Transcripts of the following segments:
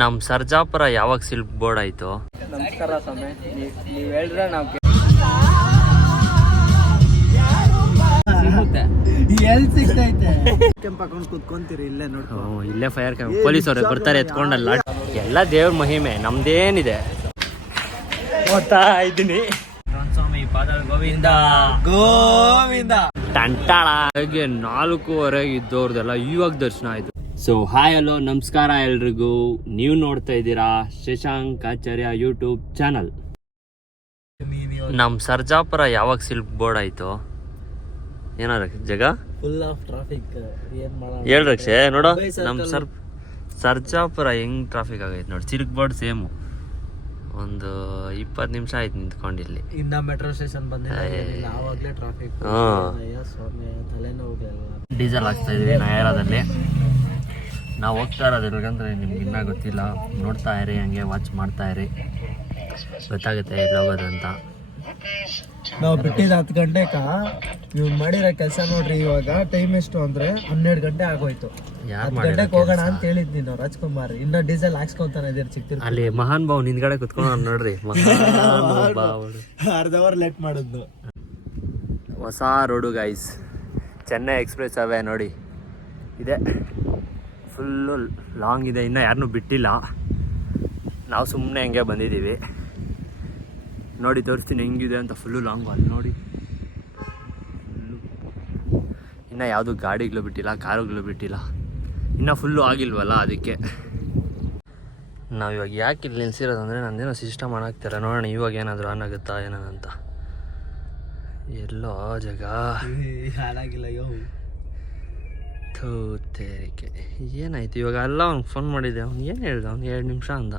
ನಮ್ಮ ಸರ್ಜಾಪುರ ಯಾವಾಗ silk board ಆಯ್ತು? ನಮಸ್ಕಾರ ಸ್ವಾಮಿ, ನೀವು ಹೇಳಿದ್ರೆ ನಾವು ಎಲ್ಲಿ ಸಿಗ್ತೈತೆ ಕೆಂಪಾಕೊಂಡು ಕುತ್ಕೊಂತೀರಿ ಇಲ್ಲೇ ನೋಡ್ಕೊ. ಇಲ್ಲೇ ಫೈರ್ ಪೊಲೀಸ್ ಅವ್ರೆ ಬರ್ತಾರೆ ಎತ್ಕೊಂಡಲ್ಲ. ಎಲ್ಲ ದೇವ್ರ ಮಹಿಮೆ, ನಮ್ದೇನಿದೆ ಓದ್ತಾ ಇದ್ದೀನಿ. ಸ್ವಾಮಿ ಪಾದ ಗೋವಿಂದ ಗೋವಿಂದ. ಟಂಟಾಳ 4:30 ಇದ್ದವ್ರದೆಲ್ಲ ಇವಾಗ ದರ್ಶನ ಆಯ್ತು. ಸೊ ಹಾಯ್ ಹಲೋ ನಮಸ್ಕಾರ ಎಲ್ರಿಗೂ. ನೀವು ನೋಡ್ತಾ ಇದ್ದೀರಾ ಶಶಾಂಕ್ ಆಚಾರ್ಯ ಯೂಟ್ಯೂಬ್ ಚಾನಲ್. ನಮ್ಮ ಸರ್ಜಾಪುರ ಯಾವಾಗ ಸಿಲ್ಕ್ ಬೋರ್ಡ್ ಆಯ್ತು? ಏನಾರ ಜಗ ಫುಲ್ ಆಫ್ ಟ್ರಾಫಿಕ್. ಏನ್ ಮಾಡೋಣ ಹೇಳ್ರಕ್ಷೆ ನೋಡು, ನಮ್ಮ ಸರ್ಜಾಪುರ ಹೆಂಗ್ ಟ್ರಾಫಿಕ್ ಆಗೈತೆ ನೋಡಿ. ಸಿಲ್ಕ್ ಬೋರ್ಡ್ ಸೇಮು ಒಂದು 20 ನಿಮಿಷ ಆಯ್ತು ನಿಂತ್ಕೊಂಡಿಲ್ಲಿ. ಇನ್ನ ಮೆಟ್ರೋ ಸ್ಟೇಷನ್ ಬಂದಿಲ್ಲ, ಆವಾಗ್ಲೇ ಟ್ರಾಫಿಕ್. ಸ್ವಾಮಿ ತಲೆನೋವುಗಳೆಲ್ಲ. ಡೀಸೆಲ್ ಹಾಕ್ತಾ ಇದೀವಿ ನಯಾರದಲ್ಲಿ. ನಾವು ಹೋಗ್ತಾ ಇರೋದು ಎಲ್ಗಂದ್ರೆ ನಿಮ್ಗೆ ಇನ್ನೂ ಗೊತ್ತಿಲ್ಲ. ನೋಡ್ತಾ ಇರಿ, ಹಂಗೆ ವಾಚ್ ಮಾಡ್ತಾ ಇರಿ, ಗೊತ್ತಾಗುತ್ತೆ ಎಲ್ಲಿ ಹೋಗೋದು ಅಂತ. ನಾವು ಬಿಟ್ಟಿದ್ದು 10 ಗಂಟೆಗ. ನೀವು ಮಾಡಿರೋ ಕೆಲಸ ನೋಡ್ರಿ. ಇವಾಗ ಟೈಮ್ ಎಷ್ಟು ಅಂದ್ರೆ 12 ಗಂಟೆ ಆಗೋಯ್ತು. 10 ಗಂಟೆಗೆ ಹೋಗೋಣ ಅಂತ ಹೇಳಿದ್ನಿ ನಾವು ರಾಜ್ಕುಮಾರ್. ಇನ್ನ ಡೀಸೆಲ್ ಹಾಕ್ಸ್ಕೊಂತಾನೆ ಇದ್ದೀರಿ ಚಿಕ್ಕ ಅಲ್ಲಿ ಮಹಾನ್ ಭಾವ್ ನಿನ್ಗಡೆ ಕುತ್ಕೊಂಡು ನೋಡ್ರಿ. ಅರ್ಧ ಅವರ್ ಲೇಟ್ ಮಾಡಿದ್ದು. ಹೊಸ ರೋಡು ಗೈಸ್, ಚೆನ್ನೈ ಎಕ್ಸ್ಪ್ರೆಸ್ ಅವೇ ನೋಡಿ. ಇದೆ ಫುಲ್ಲು ಲಾಂಗ್ ಇದೆ, ಇನ್ನೂ ಯಾರನ್ನೂ ಬಿಟ್ಟಿಲ್ಲ. ನಾವು ಸುಮ್ಮನೆ ಹಂಗೆ ಬಂದಿದ್ದೀವಿ. ನೋಡಿ ತೋರಿಸ್ತೀನಿ ಹೆಂಗಿದೆ ಅಂತ. ಫುಲ್ಲು ಲಾಂಗು ಅಲ್ಲಿ ನೋಡಿ. ಇನ್ನು ಯಾವುದು ಗಾಡಿಗಳು ಬಿಟ್ಟಿಲ್ಲ, ಕಾರುಗಳು ಬಿಟ್ಟಿಲ್ಲ. ಇನ್ನೂ ಫುಲ್ಲು ಆಗಿಲ್ವಲ್ಲ, ಅದಕ್ಕೆ ನಾವು ಇವಾಗ ಯಾಕೆ ಇಲ್ಲಿ ನಿಲ್ಸಿರೋದು ಅಂದರೆ ನಂದೇನೋ ಸಿಸ್ಟಮ್ ಆನ್ ಆಗ್ತಿಲ್ಲ. ನೋಡೋಣ ಇವಾಗ ಏನಾದರೂ ಆನ್ ಆಗುತ್ತಾ ಏನಂತ. ಎಲ್ಲೋ ಜಾಗ ಹಾಳಾಗಿಲ್ಲ. ತೇರಿಕೆ ಏನಾಯ್ತು ಇವಾಗ? ಎಲ್ಲ ಅವ್ನಿಗೆ ಫೋನ್ ಮಾಡಿದ್ದೆ. ಅವ್ನು ಏನು ಹೇಳ್ದ? ಅವ್ನು 2 ನಿಮಿಷ ಅಂದ.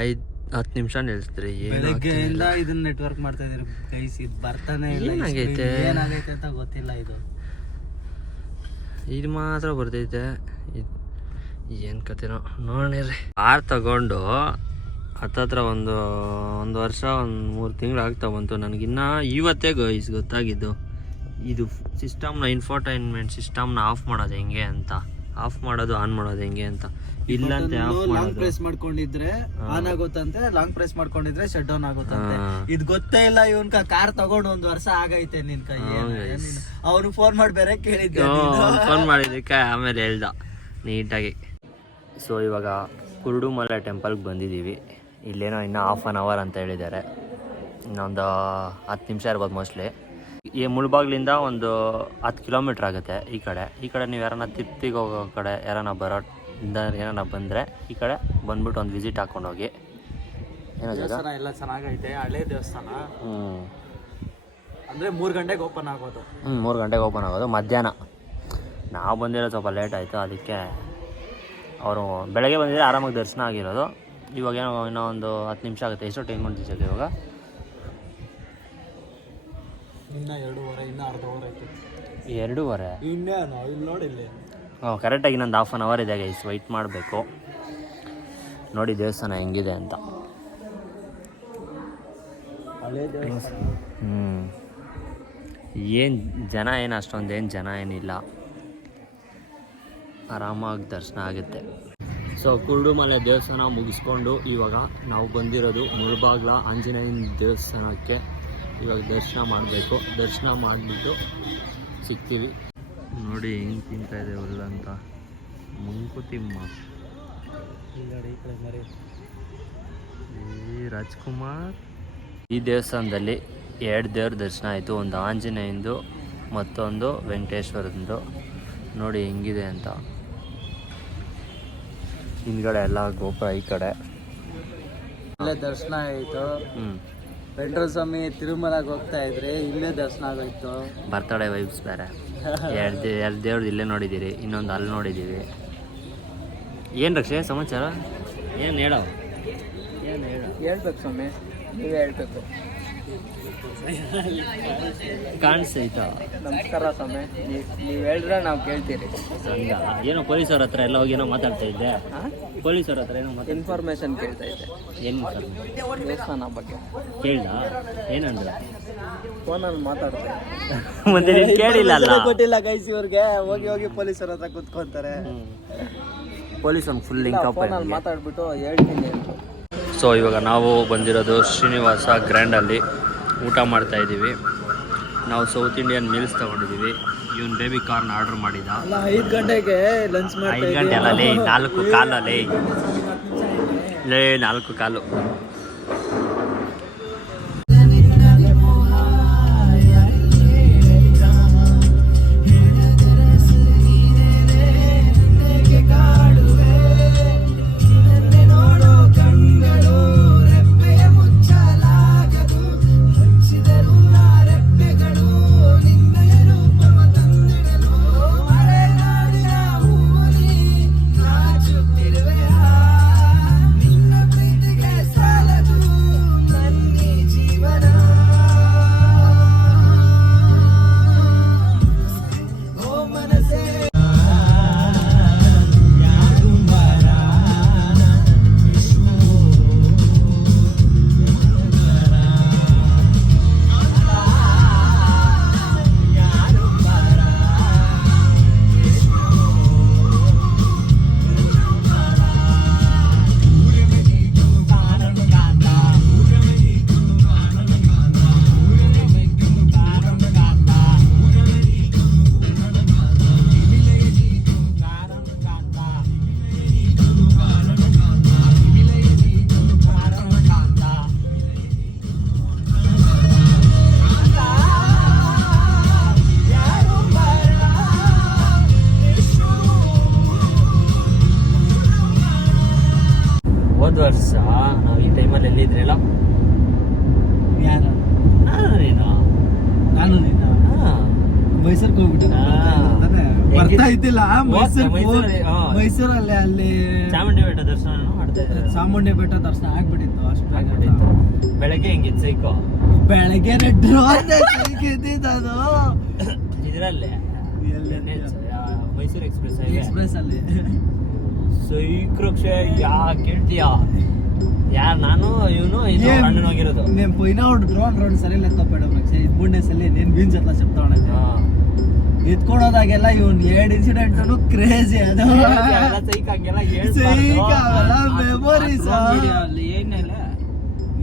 5-10 ನಿಮಿಷ ನಿಲ್ಸಿದ್ರಿ. ಬೆಳಗ್ಗೆಯಿಂದ ಇದನ್ನ ನೆಟ್ವರ್ಕ್ ಮಾಡ್ತಾ ಇದ್ದೀರಿ ಗೈಸ್. ಇದು ಬರ್ತಾನೆ ಇಲ್ಲ. ಏನಾಗೈತೆ ಅಂತ ಗೊತ್ತಿಲ್ಲ. ಇದು ಮಾತ್ರ ಬರ್ತೈತೆ. ಏನು ಕತೆನೋ ನೋಡೋಣ. ಕಾರ್ ತಗೊಂಡು ಹತ್ತತ್ರ ಒಂದು ವರ್ಷ 3 ತಿಂಗಳು ಆಗ್ತಾ ಬಂತು. ನನಗಿನ್ನ ಇವತ್ತೇ ಗೈಸ್ ಗೊತ್ತಾಗಿದ್ದು ಇದು ಸಿಸ್ಟಮ್ನ, ಇನ್ಫೋಟೈನ್ಮೆಂಟ್ ಸಿಸ್ಟಮ್ನ ಆಫ್ ಮಾಡೋದು ಹೆಂಗೆ ಅಂತ. ಆಫ್ ಮಾಡೋದು ಆನ್ ಮಾಡೋದು ಹೆಂಗೆ ಅಂತ. ಇಲ್ಲ ಅಂತ ಲಾಂಗ್ ಪ್ರೆಸ್ ಮಾಡ್ಕೊಂಡಿದ್ರೆ ಆನ್ ಆಗುತ್ತಂತೆ, ಲಾಂಗ್ ಪ್ರೆಸ್ ಮಾಡ್ಕೊಂಡಿದ್ರೆ ಶಟ್ ಡೌನ್ ಆಗುತ್ತಂತೆ. ಇದು ಗೊತ್ತೇ ಇಲ್ಲ. ಇವನ್ ಕಾರ್ ತಗೊಂಡು 1 ವರ್ಷ ಆಗೈತೆ. ನಿನ್ ಕೈ ಅವ್ರು ಫೋನ್ ಮಾಡಿ ಬೇರೆ ಕೇಳಿದ್ದೆ. ಫೋನ್ ಮಾಡಿದ್ದಕ್ಕೆ ಆಮೇಲೆ ಹೇಳ್ದ ನೀಟಾಗಿ. ಸೊ ಇವಾಗ ಕುರುಡುಮಲೆ ಟೆಂಪಲ್ಗೆ ಬಂದಿದ್ದೀವಿ. ಇಲ್ಲೇನೋ ಇನ್ನೂ 1/2 ಅವರ್ ಅಂತ ಹೇಳಿದ್ದಾರೆ. ಇನ್ನೊಂದು 10 ನಿಮಿಷ ಇರ್ಬೋದು ಮೋಸ್ಟ್ಲಿ. ಈ ಮುಳ್ಬಾಗ್ಲಿಂದ ಒಂದು 10 ಕಿಲೋಮೀಟ್ರ್ ಆಗುತ್ತೆ. ಈ ಕಡೆ ನೀವು ಯಾರನ್ನ ತಿಪ್ಪಿಗೆ ಹೋಗೋ ಕಡೆ ಯಾರನ್ನ ಬರೋದಿಂದ ಏನಾರ ಬಂದರೆ ಈ ಕಡೆ ಬಂದ್ಬಿಟ್ಟು ಒಂದು ವಿಸಿಟ್ ಹಾಕೊಂಡೋಗಿ. ಏನೋ ದೇವಸ್ಥಾನ ಎಲ್ಲ ಚೆನ್ನಾಗೈತೆ. ಹಳೆ ದೇವಸ್ಥಾನ. ಅಂದರೆ 3 ಗಂಟೆಗೆ ಓಪನ್ ಆಗೋದು. 3 ಗಂಟೆಗೆ ಓಪನ್ ಆಗೋದು. ಮಧ್ಯಾಹ್ನ ನಾವು ಬಂದಿರೋದು ಸ್ವಲ್ಪ ಲೇಟ್ ಆಯಿತು, ಅದಕ್ಕೆ ಅವರು ಬೆಳಗ್ಗೆ ಬಂದಿದ್ರೆ ಆರಾಮಾಗಿ ದರ್ಶನ ಆಗಿರೋದು. ಇವಾಗ ಏನೋ ಇನ್ನೂ ಒಂದು 10 ನಿಮಿಷ ಆಗುತ್ತೆ. ಎಷ್ಟು ಟೈಮ್ ಮಾಡ್ತಿದ್ದೆ ಇವಾಗ? ಇನ್ನು 2:15, ಇನ್ನೂ ಅರ್ಧ ಅವರ್ ಆಯಿತು. 2:15 ಇನ್ನೇನು ಇಲ್ಲಿ ನೋಡಿಲ್ಲ. ಕರೆಕ್ಟಾಗಿ ಇನ್ನೊಂದು 1/2 ಅವರ್ ಇದೆ ಗೈಸ್. ವೆಯ್ಟ್ ಮಾಡಬೇಕು. ನೋಡಿ ದೇವಸ್ಥಾನ ಹೆಂಗಿದೆ ಅಂತ. ಏನು ಜನ ಏನು ಅಷ್ಟೊಂದೇನು ಜನ ಏನಿಲ್ಲ, ಆರಾಮಾಗಿ ದರ್ಶನ ಆಗುತ್ತೆ. ಸೊ ಕುರುಡುಮಲೆ ದೇವಸ್ಥಾನ ಮುಗಿಸ್ಕೊಂಡು ಇವಾಗ ನಾವು ಬಂದಿರೋದು ಮುಳ್ಬಾಗ್ಲ ಆಂಜನೇಯನ ದೇವಸ್ಥಾನಕ್ಕೆ. ಇವಾಗ ದರ್ಶನ ಮಾಡಬೇಕು. ದರ್ಶನ ಮಾಡಿಬಿಟ್ಟು ಸಿಗ್ತೀವಿ. ನೋಡಿ ಹೆಂಗೆ ತಿಂತಾ ಇದೆ ಹುಲ್ಲು ಅಂತ. ಮಂಕುತಿಮ್ಮ ರಾಜ್ಕುಮಾರ್. ಈ ದೇವಸ್ಥಾನದಲ್ಲಿ 2 ದೇವ್ರ ದರ್ಶನ ಆಯಿತು. ಒಂದು ಆಂಜನೇಯಂದು, ಮತ್ತೊಂದು ವೆಂಕಟೇಶ್ವರಂದು. ನೋಡಿ ಹೆಂಗಿದೆ ಅಂತ. ಹಿಂದ್ಗಡೆ ಎಲ್ಲ ಗೋಪುರ. ಈ ಕಡೆ ಇಲ್ಲೇ ದರ್ಶನ ಆಯಿತು. ವೆಂಕಟೇಶ್ವರ ಸ್ವಾಮಿ ತಿರುಮಲಗೆ ಹೋಗ್ತಾ ಇದ್ರೆ ಇಲ್ಲೇ ದರ್ಶನ ಆಗೋಯ್ತು. ಬರ್ತಡೇ ವೈಬ್ಸ್ ಬೇರೆ. 2 ದೇವ್ರದ್ದು ಇಲ್ಲೇ ನೋಡಿದ್ದೀರಿ, ಇನ್ನೊಂದು ಅಲ್ಲಿ ನೋಡಿದ್ದೀವಿ. ಏನು ರಕ್ಷೆ ಸಮಾಚಾರ? ಏನು ಹೇಳೋ? ಹೇಳ್ಬೇಕು ಸ್ವಾಮಿ, ನೀವೇ ಹೇಳ್ಬೇಕು. ಕಾಣಿಸ್ತೈತಾ? ನಮಸ್ಕಾರ ಸ್ವಾಮಿ, ನೀವು ಹೇಳಿದ್ರೆ ನಾವು ಕೇಳ್ತೀರಿ. ಹಂಗ ಏನೋ ಪೊಲೀಸವ್ರ ಹತ್ರ ಎಲ್ಲ ಹೋಗಿ ಏನೋ ಮಾತಾಡ್ತಾ ಇದ್ದೆ. ಪೊಲೀಸವ್ರ ಹತ್ರ ಏನೋ ಇನ್ಫಾರ್ಮೇಶನ್ ಕೇಳ್ತಾ ಇದ್ದೆ. ಏನು ದೇವಸ್ಥಾನ ಬಗ್ಗೆ ಕೇಳ್ದ? ಏನಂದ್ರೆ ಫೋನಲ್ಲಿ ಮಾತಾಡ್ತಾರೆ. ಮತ್ತೆ ನೀನು ಕೇಳಿಲ್ಲ ಅಲ್ಲ? ಕೊಟ್ಟಿಲ್ಲ ಗೈಸ್ ಇವ್ರಿಗೆ. ಹೋಗಿ ಪೊಲೀಸರ ಹತ್ರ ಕುತ್ಕೊಂತಾರೆ. ಪೊಲೀಸ್ ಒಂದು ಫುಲ್ ಲಿಂಕ್ ಅಪ್ ಮಾತಾಡ್ಬಿಟ್ಟು ಹೇಳ್ತೀನಿ. ಸೊ ಇವಾಗ ನಾವು ಬಂದಿರೋದು ಶ್ರೀನಿವಾಸ ಗ್ರ್ಯಾಂಡಲ್ಲಿ ಊಟ ಮಾಡ್ತಾ ಇದ್ದೀವಿ. ನಾವು ಸೌತ್ ಇಂಡಿಯನ್ ಮೀಲ್ಸ್ ತೊಗೊಂಡಿದ್ದೀವಿ. ಇವನು ಬೇಬಿ ಕಾರ್ನ್ ಆರ್ಡರ್ ಮಾಡಿದ. 5 ಗಂಟೆಗೆ ಲಂಚ್ 5 ಗಂಟೆ ಅಲ್ಲ ಲೇ, 4 ಕಾಲಲ್ಲಿ ಲೇ 4 ಕಾಲು. ಹೋದ ವರ್ಷ ನಾವು ಈ ಟೈಮಲ್ಲಿ ಎಲ್ಲಿದ್ರಲ್ಲ, ಯಾರು ನಾನು ನಿನ್ನ ಮೈಸೂರಿಗೆ ಬರ್ತಾ ಇದ್ದಿಲ್ಲ. ಮೈಸೂರಲ್ಲಿ ಅಲ್ಲಿ ಚಾಮುಂಡಿ ಬೆಟ್ಟ ದರ್ಶನ ಮಾಡ್ತಾ ಇದ್ದೆ. ಚಾಮುಂಡಿ ಬೆಟ್ಟ ದರ್ಶನ ಆಗ್ಬಿಟ್ಟಿತ್ತು. ಅಷ್ಟು ಆಗ್ಬಿಟ್ಟಿತ್ತು. ಬೆಳಗ್ಗೆ ಹೆಂಗಿತ್ತು ಸೈಕೋ? ಬೆಳಗ್ಗೆ ಇದ್ದಿದ್ದು ಅದು ಇದರಲ್ಲೇ ಮೈಸೂರು ಎಕ್ಸ್ಪ್ರೆಸ್ ಅಲ್ಲಿ ಸೈಕ್ರೋಕ್ಷ ಕೇಳ್ತೀಯ? ಯಾರು? ನಾನು ಇವನು ಅಣ್ಣನ ಹೋಗಿರೋದು. నేను పోయినప్పుడు డ్రోన్ సరే ఎత్తపోయాడు ಇದ್ಬುಂಡೆಸಲ್ಲಿ నేను ಬೀನ್ಸ್ ಎಲ್ಲ చెప్తాను ಎತ್ಕೊಳೋದಾಗೆಲ್ಲ ಇವನ್ 2 ಇನ್ಸಿಡೆಂಟ್ ಕ್ರೇಜಿ. ಅದು ಮೆಮೊರೀಸ್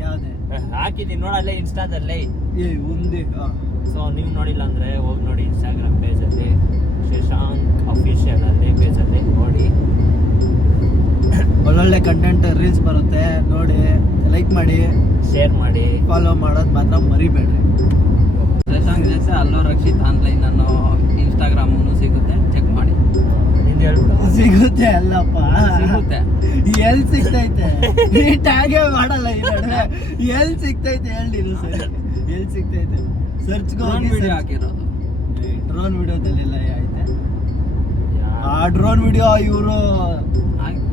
ಯಾವ್ದೇ ಹಾಕಿದ್ದೀನಿ ನೋಡಲ್ಲೇ ಇನ್ಸ್ಟಾದಲ್ಲಿ ఉంది. ಸೊ ನೀವು ನೋಡಿಲ್ಲ ಅಂದ್ರೆ ಹೋಗಿ ನೋಡಿ ಇನ್ಸ್ಟಾಗ್ರಾಮ್ ಪೇಜಲ್ಲಿ ಶಶಾಂಕ್ ಅಫಿಷಿಯಲ್ ಅಲ್ಲಿ ಪೇಜಲ್ಲಿ ನೋಡಿ. ಒಳ್ಳೊಳ್ಳೆ ಕಂಟೆಂಟ್ ರೀಲ್ಸ್ ಬರುತ್ತೆ, ನೋಡಿ ಲೈಕ್ ಮಾಡಿ, ಶೇರ್ ಮಾಡಿ, ಫಾಲೋ ಮಾಡೋದು ಮಾತ್ರ ಮರಿಬೇಡ್ರಿ. ಶಶಾಂಕ್ ಜೈಸೆ ಅಲ್ಲೋ ರಕ್ಷಿತ್ ಆನ್ಲೈನ್ ಅನ್ನೋ ಇನ್ಸ್ಟಾಗ್ರಾಮು ಸಿಗುತ್ತೆ, ಚೆಕ್ ಮಾಡಿ. ಸಿಗುತ್ತೆ ಅಲ್ಲಪ್ಪ, ಸಿಗುತ್ತೆ. ಎಲ್ಲಿ ಸಿಗ್ತೈತೆ? ಈ ಟ್ಯಾಗೇ ಮಾಡಲ್ಲ ಈ ನಡುವೆ. ಎಲ್ಲಿ ಸಿಗ್ತೈತೆ ಹೇಳಿ ಸರಿ? ಎಲ್ಲಿ ಸಿಗ್ತೈತೆ? ಸರ್ಚ್ ವಿಡಿಯೋ ಹಾಕಿರೋದು. ಡ್ರೋನ್ ವಿಡಿಯೋದಲ್ಲೆಲ್ಲ ಐತೆ. ಆ ಡ್ರೋನ್ ವಿಡಿಯೋ ಇವರು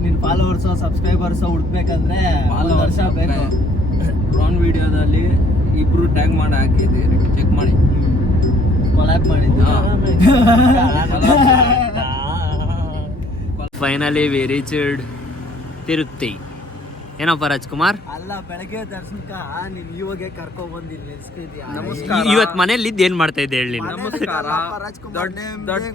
ನಿನ್ ಫಾಲೋವರ್ಸ್ ಸಬ್ಸ್ಕ್ರೈಬರ್ಸ್ ಹುಡ್ಬೇಕಂದ್ರೆ ವರ್ಷ ಬೇಕು. ಡ್ರೋನ್ ವಿಡಿಯೋದಲ್ಲಿ ಇಬ್ರು ಟ್ಯಾಗ್ ಮಾಡಿ ಹಾಕಿದ್ದೀರಿ, ಚೆಕ್ ಮಾಡಿ. ಕೊಲಾಬ್ ಮಾಡಿದ್ದು. Finally we reached Tirupati. ಏನಪ್ಪ ರಾಜ್ಕುಮಾರ್? ಅಲ್ಲ, ಬೆಳಗ್ಗೆ ದರ್ಶನಕ್ಕ ನೀನ್ ಇವಾಗೆ ಕರ್ಕೊಂಡ್ ಬಂದಿದ್ದೆ. ಇವತ್ ಮನೇಲಿ ಇದ್ದು ಏನ್ ಮಾಡ್ತಾ ಇದ್ದೆ ಹೇಳಿ? ನಮಸ್ಕಾರ. ದೊಡ್ಡ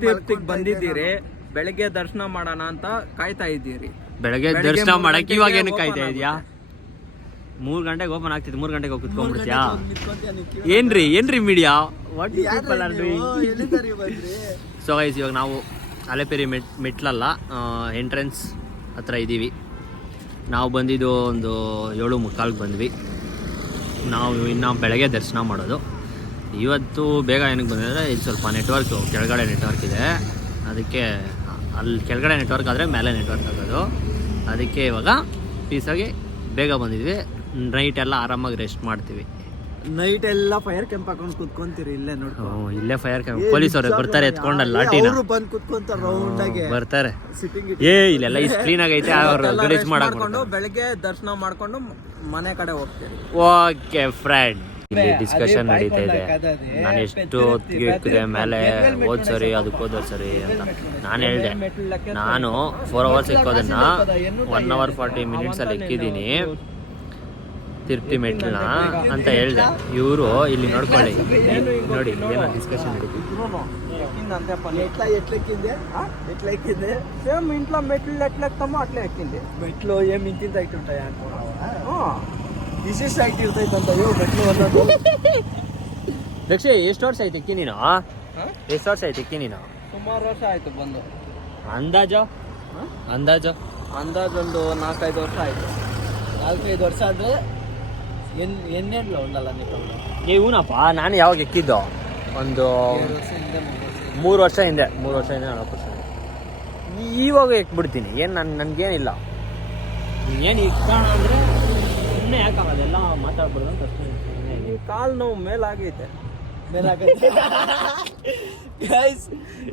ತೀರ್ಥಕ್ಕೆ ಬಂದಿದ್ದೀರಿ, ಬೆಳಗ್ಗೆ ದರ್ಶನ ಮಾಡೋಣ ಅಂತ ಕಾಯ್ತಾ ಇದ್ದೀರಿ. ಬೆಳಗ್ಗೆ ದರ್ಶನ ಮಾಡಕ್ ಇವಾಗ ಏನು ಕಾಯ್ತಾ ಇದೆಯಾ? 3 ಗಂಟೆಗೆ ಓಪನ್ ಆಗ್ತಿತ್ತು, 3 ಗಂಟೆಗೆ ಹೋಗಿ ಕುತ್ಕೊಂಡ್ಬಿಡ್ತೀಯಾ? ಏನ್ರಿ media? What you people are doing? So guys, ಇವಾಗ ನಾವು ಅಲೆಪೇರಿ ಮೆಟ್ಲಲ್ಲ, ಎಂಟ್ರೆನ್ಸ್ ಹತ್ರ ಇದ್ದೀವಿ. ನಾವು ಬಂದಿದ್ದು ಒಂದು 7:45 ಬಂದ್ವಿ. ನಾವು ಇನ್ನು ಬೆಳಗ್ಗೆ ದರ್ಶನ ಮಾಡೋದು. ಇವತ್ತು ಬೇಗ ಏನಕ್ಕೆ ಬಂದಿದ್ರೆ ಇಲ್ಲಿ ಸ್ವಲ್ಪ ನೆಟ್ವರ್ಕ್, ಕೆಳಗಡೆ ನೆಟ್ವರ್ಕ್ ಇದೆ, ಅದಕ್ಕೆ ಅಲ್ಲಿ ಕೆಳಗಡೆ ನೆಟ್ವರ್ಕ್ ಆದರೆ ಮೇಲೆ ನೆಟ್ವರ್ಕ್ ಆಗೋದು. ಅದಕ್ಕೆ ಇವಾಗ ಪೀಸಾಗಿ ಬೇಗ ಬಂದಿದ್ವಿ. ನೈಟ್ ಎಲ್ಲ ಆರಾಮಾಗಿ ರೆಸ್ಟ್ ಮಾಡ್ತೀವಿ. ನೈಟ್ ಎಲ್ಲ ಫೈರ್ ಕ್ಯಾಂಪ್ ಹಾಕೊಂಡು ಕುತ್ಕೊಂತೀರಿ ಇಲ್ಲೇ ನೋಡ್ಕೊ. ಇಲ್ಲೇ ಫೈರ್ ಕ್ಯಾಂಪ್ ಪೊಲೀಸ್ ಅವರು ಬರ್ತಾರೆ, ಎತ್ಕೊಂಡಲ್ಲ ಲಾಟಿನ ಬಂದು ಕುತ್ಕೊಂತಾರೆ ರೌಂಡ್ ಆಗಿ ಬರ್ತಾರೆ. ಇಲ್ಲೆಲ್ಲ ಇಷ್ಟು ಕ್ಲೀನ್ ಆಗೈತೆ, ಅವ್ರು ಗಲೀಜ್ ಮಾಡ್ಕೊಂಡು ಬೆಳಗ್ಗೆ ದರ್ಶನ ಮಾಡ್ಕೊಂಡು ಮನೆ ಕಡೆ ಹೋಗ್ತೀವಿ. ಓಕೆ ಫ್ರೆಂಡ್, ಇಲ್ಲಿ ಡಿಸ್ಕಷನ್ ನಡೀತಾ ಇದೆ. ನಾನು ಎಷ್ಟು ಹೊತ್ತಿಗೆ ಇರ್ತಿದೆ ಮೇಲೆ, ಹೋದ್ ಸರಿ ಅದಕ್ಕೆ ಹೋದ ಸರಿ ಅಂತ ನಾನು ಹೇಳಿದೆ. ನಾನು 4 ಅವರ್ಸ್ ಇಕ್ಕೋದನ್ನ 1 hour 40 minutes ಅಲ್ಲಿ ಇಕ್ಕಿದ್ದೀನಿ ತಿರುಪ್ತಿ ಮೆಟ್ಲನ್ನ ಅಂತ ಹೇಳಿದೆ. ಇವರು ಇಲ್ಲಿ ನೋಡ್ಕೊಳ್ಳಿ, ನೋಡಿ ಏನೋ ಡಿಸ್ಕಷನ್ ನಡೀತಿದೆ. ఎక్కిందంతే పని. ఎట్లెక్కింది సేమ్ ఇంట్లో మెట్లు ఎట్లా ఎక్కుతామో అట్లా ఎక్కింది. మెట్లు ఏమి ఇంత హైట్ ఉంటాయి అనుకున్నావా? ಇಷ್ಟಿಷ್ಟು ಹೈಟ್ ಇರ್ತೈತಂತ ಮೆಟ್ಲು ಅನ್ನೋದು. ದಕ್ಷ ಎಷ್ಟು ವರ್ಷ ಆಯ್ತು ಎಕ್ಕಿ ನೀನು? ಎಷ್ಟು ವರ್ಷ ಆಯ್ತು ಎಕ್ಕಿ ನೀನು? ಸುಮಾರು ವರ್ಷ ಆಯ್ತು ಬಂದು. ಅಂದಾಜು ಅಂದಾಜೊಂದು 4-5 ವರ್ಷ ಆಯ್ತು. 4-5 ವರ್ಷ ಅಂದ್ರೆ ಎಣ್ಣೆಡ್ಲ ಉಂಡಲ್ಲ ಇವನಪ್ಪ ನಾನು ಯಾವಾಗ ಎಕ್ಕಿದ್ದು? ಒಂದು 3 ವರ್ಷ ಹಿಂದೆ 4 ವರ್ಷ ಇವಾಗ ಎಕ್ಬಿಡ್ತೀನಿ. ಏನು ನನ್ಗೇನಿಲ್ಲ. ಏನು ಇಕ್ಕೋಣ ಅಂದರೆ ಸುಮ್ಮನೆ ಯಾಕಾಗಲ್ಲ, ಎಲ್ಲ ಮಾತಾಡ್ಬಿಡ್ದು ಅಂತ ಅಷ್ಟೇ. ಈ ಕಾಲು ನೋವು ಮೇಲಾಗೈತೆ.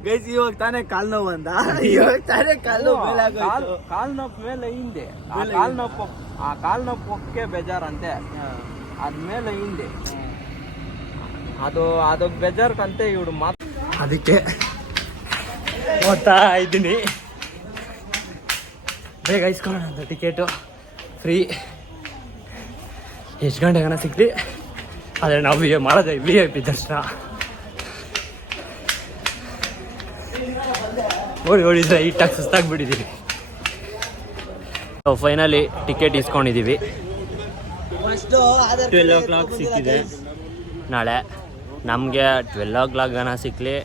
ಗೈಸ್ ಇವಾಗ ತಾನೇ ಕಾಲ್ ನೋವು ಅಂದ. ಇವಾಗ ತಾನೇ ಕಾಲ್ ನೋವು ಕಾಲ್ ನೋವು ಮೇಲೆ ಹಿಂದೆ ಆ ಕಾಲ್ ನೋವು ಒಕ್ಕೆ ಬೇಜಾರಂತೆ. ಅದ್ಮೇಲೆ ಹಿಂದೆ ಅದು ಬೇಜಾರ್ಕಂತೆ ಇವ್ರು ಅದಕ್ಕೆ ಓದ್ತಾ ಇದ್ದೀನಿ. ಬೇಗ ಇಸ್ಕೊಳ್ಳೋಣ ಅಂತ ಟಿಕೆಟು ಫ್ರೀ. ಎಷ್ಟು ಗಂಟೆಗನ ಸಿಕ್ಲಿ. ಆದರೆ ನಾವು ಮಾಡೋದು VIP ದರ್ಶನ. ಓಡಿದ್ರೆ ಈಟಾಗಿ ಸುಸ್ತಾಗ್ಬಿಟ್ಟಿದ್ದೀವಿ. Finally ticket ಇಸ್ಕೊಂಡಿದ್ದೀವಿ. 12 o'clock ಸಿಕ್ಕಿದೆ. ನಾಳೆ ನಮಗೆ 12 o'clock ಸಿಕ್ಕಲಿ,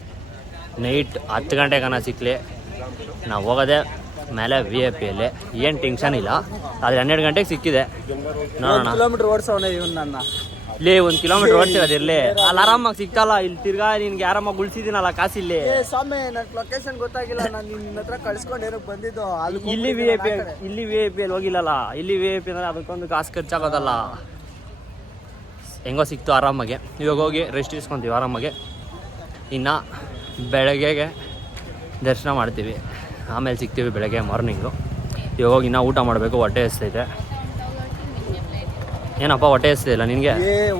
ನೈಟ್ 10 ಗಂಟೆಗನ ಸಿಕ್ಕಲಿ, ನಾವು ಹೋಗೋದೆ ಮೇಲೆ VIP ಏನು ಟೆನ್ಷನ್ ಇಲ್ಲ. ಆದರೆ 12 ಗಂಟೆಗೆ ಸಿಕ್ಕಿದೆ. ನೋಡೋಣ. ಕಿಲೋಮೀಟರ್ ಓಡಿಸೋಣ ಇವನು ನನ್ನ. ಇಲ್ಲಿ 1 ಕಿಲೋಮೀಟರ್ ಓಡಿಸಿರೋದಿರಲಿ, ಅಲ್ಲಿ ಆರಾಮಾಗಿ ಸಿಗ್ತಲ್ಲ. ಇಲ್ಲಿ ತಿರ್ಗಾ ನಿನ್ಗೆ ಆರಾಮಾಗಿ ಉಳಿಸಿದ್ದೀನಲ್ಲ ಕಾಸಿಲ್ಲಿ. ಸ್ವಾಮಿ ನನ್ ಲೊಕೇಶನ್ ಗೊತ್ತಾಗಿಲ್ಲ, ನಾನು ನಿನ್ನ ಹತ್ರ ಕಳ್ಸ್ಕೊಂಡು ಏನಕ್ಕೆ ಬಂದಿದ್ದು. ಇಲ್ಲಿ VIP ಅಲ್ಲಿ ಹೋಗಿಲ್ಲಲ್ಲ. ಇಲ್ಲಿ VIP ಅಂದರೆ ಅದಕ್ಕೊಂದು ಕಾಸು ಖರ್ಚಾಗೋದಲ್ಲ. ಹೆಂಗೋ ಸಿಕ್ತು ಆರಾಮಾಗೆ. ಇವಾಗ ಹೋಗಿ ರೆಸ್ಟ್ ಇಸ್ಕೊತೀವಿ ಆರಾಮಾಗೆ. ಇನ್ನು ಬೆಳಗ್ಗೆಗೆ ದರ್ಶನ ಮಾಡ್ತೀವಿ, ಆಮೇಲೆ ಸಿಗ್ತೀವಿ ಬೆಳಗ್ಗೆ ಮಾರ್ನಿಂಗು. ಇವಾಗ ಹೋಗಿ ಇನ್ನೂ ಊಟ ಮಾಡಬೇಕು. ಹೊಟ್ಟೆ ಹಸ್ತೈತೆ. ಏನಪ್ಪ ಹೊಟ್ಟೆ ಹಸ್ತಿಲ್ಲ ನಿನಗೆ?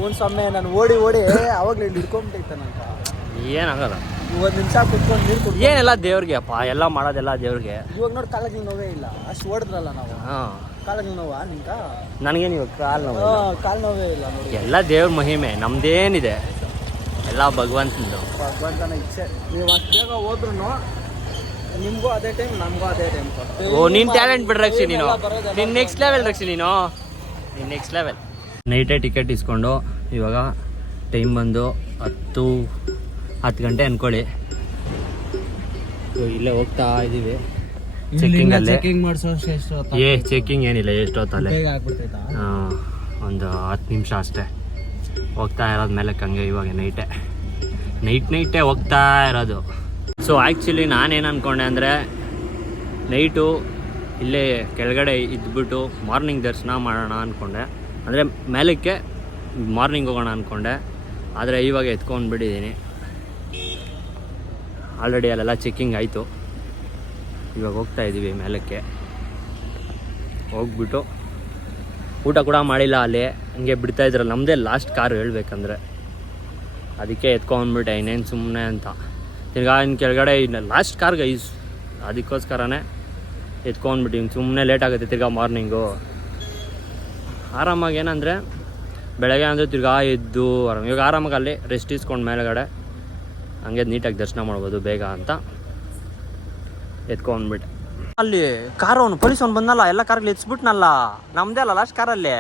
ಒಂದು ಸಮಯ ನಾನು ಓಡಿ ಅವಾಗಲೇ ಹಿಡ್ಕೊಂಬಿಟ್ಟೈತೆ ನಂಗೆ. ಏನಾಗಲ್ಲ, 1 ನಿಮಿಷ ಕುತ್ಕೊಂಡು ನೀರು ಕುಡ್ದು. ಏನೆಲ್ಲ ದೇವ್ರಿಗೆ ಅಪ್ಪ, ಎಲ್ಲ ಮಾಡೋದೆಲ್ಲ ದೇವ್ರಿಗೆ. ಇವಾಗ ನೋಡಿ ಕಾಲಾಗಿ ನೋವೇ ಇಲ್ಲ, ಅಷ್ಟು ಓಡಿದ್ರಲ್ಲ ನಾವು. ಹಾಂ, ಕಾಲಾಗಿ ನೋವಾ ನಿಂಕ? ನನಗೇನು ಇವಾಗ ಕಾಲು ನೋವು? ಕಾಲು ನೋವೇ ಇಲ್ಲ ನೋಡಿ. ಎಲ್ಲ ದೇವ್ರ ಮಹಿಮೆ, ನಮ್ದೇನಿದೆ ಎಲ್ಲ ಭಗವಂತಂದು. ಭಗವಂತನ ಇಚ್ಛೆ. ನೀವು ಅಷ್ಟು ಬೇಗ ಹೋದ್ರೂ ನಿಮಗೂ ಅದೇ ಟೈಮ್, ನಮಗೂ ಅದೇ ಟೈಮ್. ಓ, ನೀನು ಟ್ಯಾಲೆಂಟ್ ಬಿಡ್ರಿ ರಕ್ಷಿ. ನೀನು ನೆಕ್ಸ್ಟ್ ಲೆವೆಲ್ ರಕ್ಷಿ. ನೀನು ನೆಕ್ಸ್ಟ್ ಲೆವೆಲ್. ನೈಟೇ ಟಿಕೆಟ್ ಇಸ್ಕೊಂಡು ಇವಾಗ ಟೈಮ್ ಬಂದು 10 ಗಂಟೆ ಅಂದ್ಕೊಳ್ಳಿ. ಇಲ್ಲೇ ಹೋಗ್ತಾ ಇದ್ದೀವಿ ಚೆಕ್ಕಿಂಗಲ್ಲಿ. ಚೆಕಿಂಗ್ ಮಾಡಿಸೋ ಚೆಕ್ಕಿಂಗ್ ಏನಿಲ್ಲ, ಎಷ್ಟೊತ್ತಲ್ಲೇ ಆಗ್ಬಿಡ್ತೈತಾ? ಒಂದು 10 ನಿಮಿಷ ಅಷ್ಟೇ. ಹೋಗ್ತಾ ಇರೋದು ಮೇಲೆ ಹಂಗೆ. ಇವಾಗ ನೈಟೇ ಹೋಗ್ತಾ ಇರೋದು. ಸೊ ಆ್ಯಕ್ಚುಲಿ ನಾನೇನು ಅಂದ್ಕೊಂಡೆ ಅಂದರೆ, ನೈಟು ಇಲ್ಲೇ ಕೆಳಗಡೆ ಇದ್ಬಿಟ್ಟು ಮಾರ್ನಿಂಗ್ ದರ್ಶನ ಮಾಡೋಣ ಅಂದ್ಕೊಂಡೆ. ಅಂದರೆ ಮೇಲಕ್ಕೆ ಮಾರ್ನಿಂಗ್ ಹೋಗೋಣ ಅಂದ್ಕೊಂಡೆ. ಆದರೆ ಇವಾಗ ಎತ್ಕೊಂಡ್ಬಿಟ್ಟಿದ್ದೀನಿ. ಆಲ್ರೆಡಿ ಅಲ್ಲೆಲ್ಲ ಚೆಕ್ಕಿಂಗ್ ಆಯಿತು. ಇವಾಗ ಹೋಗ್ತಾ ಇದ್ದೀವಿ ಮೇಲಕ್ಕೆ. ಹೋಗ್ಬಿಟ್ಟು ಊಟ ಕೂಡ ಮಾಡಿಲ್ಲ ಅಲ್ಲಿ, ಹಂಗೆ ಬಿಡ್ತಾಯಿದ್ರಲ್ಲ. ನಮ್ಮದೇ ಲಾಸ್ಟ್ ಕಾರು ಹೇಳ್ಬೇಕಂದ್ರೆ, ಅದಕ್ಕೆ ಎತ್ಕೊಂಡ್ಬಿಟ್ಟೆ. ಇನ್ನೇನು ಸುಮ್ಮನೆ ಅಂತ ತಿರ್ಗಾ ಇನ್ನು ಕೆಳಗಡೆ ಇನ್ನು ಲಾಸ್ಟ್ ಕಾರ್ಗೆ ಅದಕ್ಕೋಸ್ಕರನೇ ಎತ್ಕೊಂಡ್ಬಿಟ್ಟು. ಹಿಂಗೆ ಸುಮ್ಮನೆ ಲೇಟ್ ಆಗುತ್ತೆ ತಿರ್ಗಾ ಮಾರ್ನಿಂಗು. ಆರಾಮಾಗಿ ಏನಂದರೆ ಬೆಳಗ್ಗೆ ಅಂದರೆ ತಿರ್ಗಾ ಎದ್ದು ಇವಾಗ ಆರಾಮಾಗಿ ಅಲ್ಲಿ ರೆಸ್ಟ್ ಇಸ್ಕೊಂಡು ಮೇಲೆಗಡೆ ಹಂಗೆ ನೀಟಾಗಿ ದರ್ಶನ ಮಾಡ್ಬೋದು ಬೇಗ ಅಂತ ಎತ್ಕೊಂಡ್ಬಿಟ್ಟೆ. ಅಲ್ಲಿ ಕಾರವನು ಪೊಲೀಸ್ ಅವ್ನು ಬಂದಲ್ಲ, ಎಲ್ಲ ಕಾರ್ಗಳು ಎತ್ಸ್ಬಿಟ್ನಲ್ಲ. ನಮ್ಮದೇ ಅಲ್ಲ ಲಾಸ್ಟ್ ಕಾರಲ್ಲಿ.